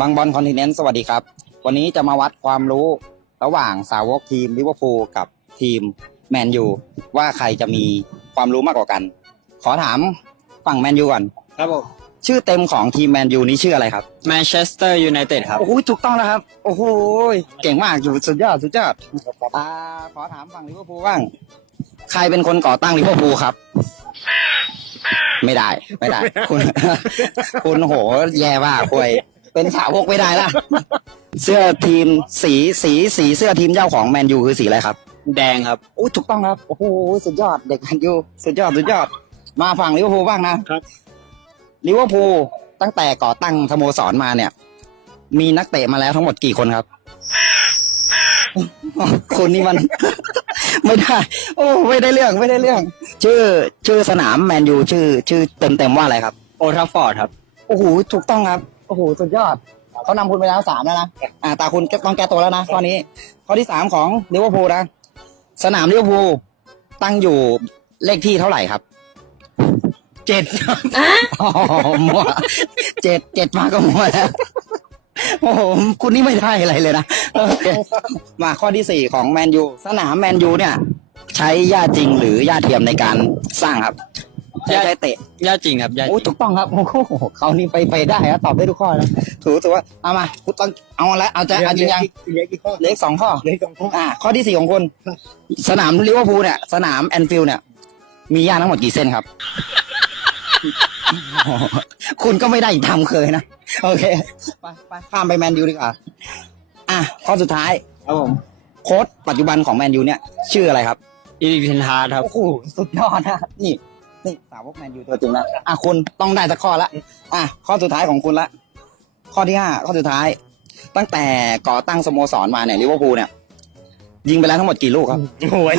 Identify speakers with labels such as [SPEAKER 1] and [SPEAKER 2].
[SPEAKER 1] บางบอลคอนติเนนต์สวัสดีครับ วันนี้จะมาวัดความรู้ระหว่างสาวกทีมลิเวอร์พูลกับทีมแมนยูว่าใครจะมีความรู้มากกว่ากัน ขอถามฝั่งแมนยูก่อน
[SPEAKER 2] ครับผม
[SPEAKER 1] ชื่อเต็มของทีมแมนยูนี้ชื่ออะไรครับ
[SPEAKER 2] แมนเชสเตอร์ยูไนเต็ดครับ
[SPEAKER 1] โอ้โหถูกต้องแล้วครับ โอ้โหเก่งมากอยู่สุดยอดสุดยอดอ่าขอถามฝั่งลิเวอร์พูลบ้าง ใครเป็นคนก่อตั้งลิเวอร์พูลครับ ไม่ได้ ไม่ได้ คุณ คุณโหแย่มากคุย เป็นสาวกไม่ได้ละเสื้อทีมสีสีสีเสื้อทีมเจ้าของแมนยูคือสีอะไรครับ
[SPEAKER 2] แดงครับ
[SPEAKER 1] โอ้ถูกต้องครับโอ้โหสุดยอดเด็กแมนยูสุดยอดสุดยอด มาฝั่งลิเวอร์พูลบ้างนะครับ ลิเวอร์พูลตั้งแต่ก่อตั้งสโมสรมาเนี่ย มีนักเตะมาแล้วทั้งหมดกี่คนครับคุณนี่มัน ไม่ได้ โอ้ไม่ได้เรื่องไม่ได้เรื่อง ชื่อชื่อสนามแมนยูชื่อ ชื่อเต็มเต็มๆว่าอะไรครับ
[SPEAKER 2] โอทราฟอร์ดครับ
[SPEAKER 1] โอ้โห ถูกต้องครับ โอ้โหสุดยอด เขานำคุณไปแล้วสามแล้วนะ อ่าตาคุณต้องแก้ตัวแล้วนะข้อนี้ ข้อที่สามของลิเวอร์พูลนะ สนามลิเวอร์พูลตั้งอยู่เลขที่เท่าไหร่ครับ เจ็ดอ๋อมั่วเจ็ดเจ็ดมาก็มั่วแล้วโอ้โหคุณนี่ไม่ได้อะไรเลยนะโอเคมาข้อที่สี่ของแมนยู สนามแมนยูเนี่ย ใช้หญ้าจริงหรือหญ้าเทียมในการสร้างครับ ใช้ใช้เตะ
[SPEAKER 2] ย่าจริงครับย่าจ
[SPEAKER 1] โอ้
[SPEAKER 2] ริง
[SPEAKER 1] ถูกต้องครับโอ้โหเขานี่ไปไปได้ครับตอบได้ทุกข้อแล้วถูกถูกว่าเอามาคุณต้องเอาละเอาจะเอาจริงยัง
[SPEAKER 3] เหลือกี่ข้อ
[SPEAKER 1] เหล็กสองข้อ
[SPEAKER 3] เหลือสองข้อ
[SPEAKER 1] อ่าข้อที่สี่ของคุณสนามลิเวอร์พูลเนี่ยสนามแอนฟิลด์เนี่ยมีหญ้าทั้งหมดกี่เส้นครับ คุณก็ไม่ได้อีกทำเคยนะ โอเค ไปไปข้ามไปแมนยูดีกว่าอะข้อสุดท้าย
[SPEAKER 2] ครับผม
[SPEAKER 1] โค้ชปัจจุบันของแมนยูเนี่ย ชื่ออะไรครับ
[SPEAKER 2] อีริกเทนฮาร์ดครับ
[SPEAKER 1] โอ้โหสุดยอดนะนี่ นี่สาวกแมนยูตัวจริงนะอะคุณต้องได้สักข้อละอะข้อสุดท้ายของคุณละ ข้อที่ห้าข้อสุดท้าย ตั้งแต่ก่อตั้งสโมสรมาเนี่ยลิเวอร์พูลเนี่ย ยิงไปแล้วทั้งหมดกี่ลูกครับ
[SPEAKER 3] โอ้ย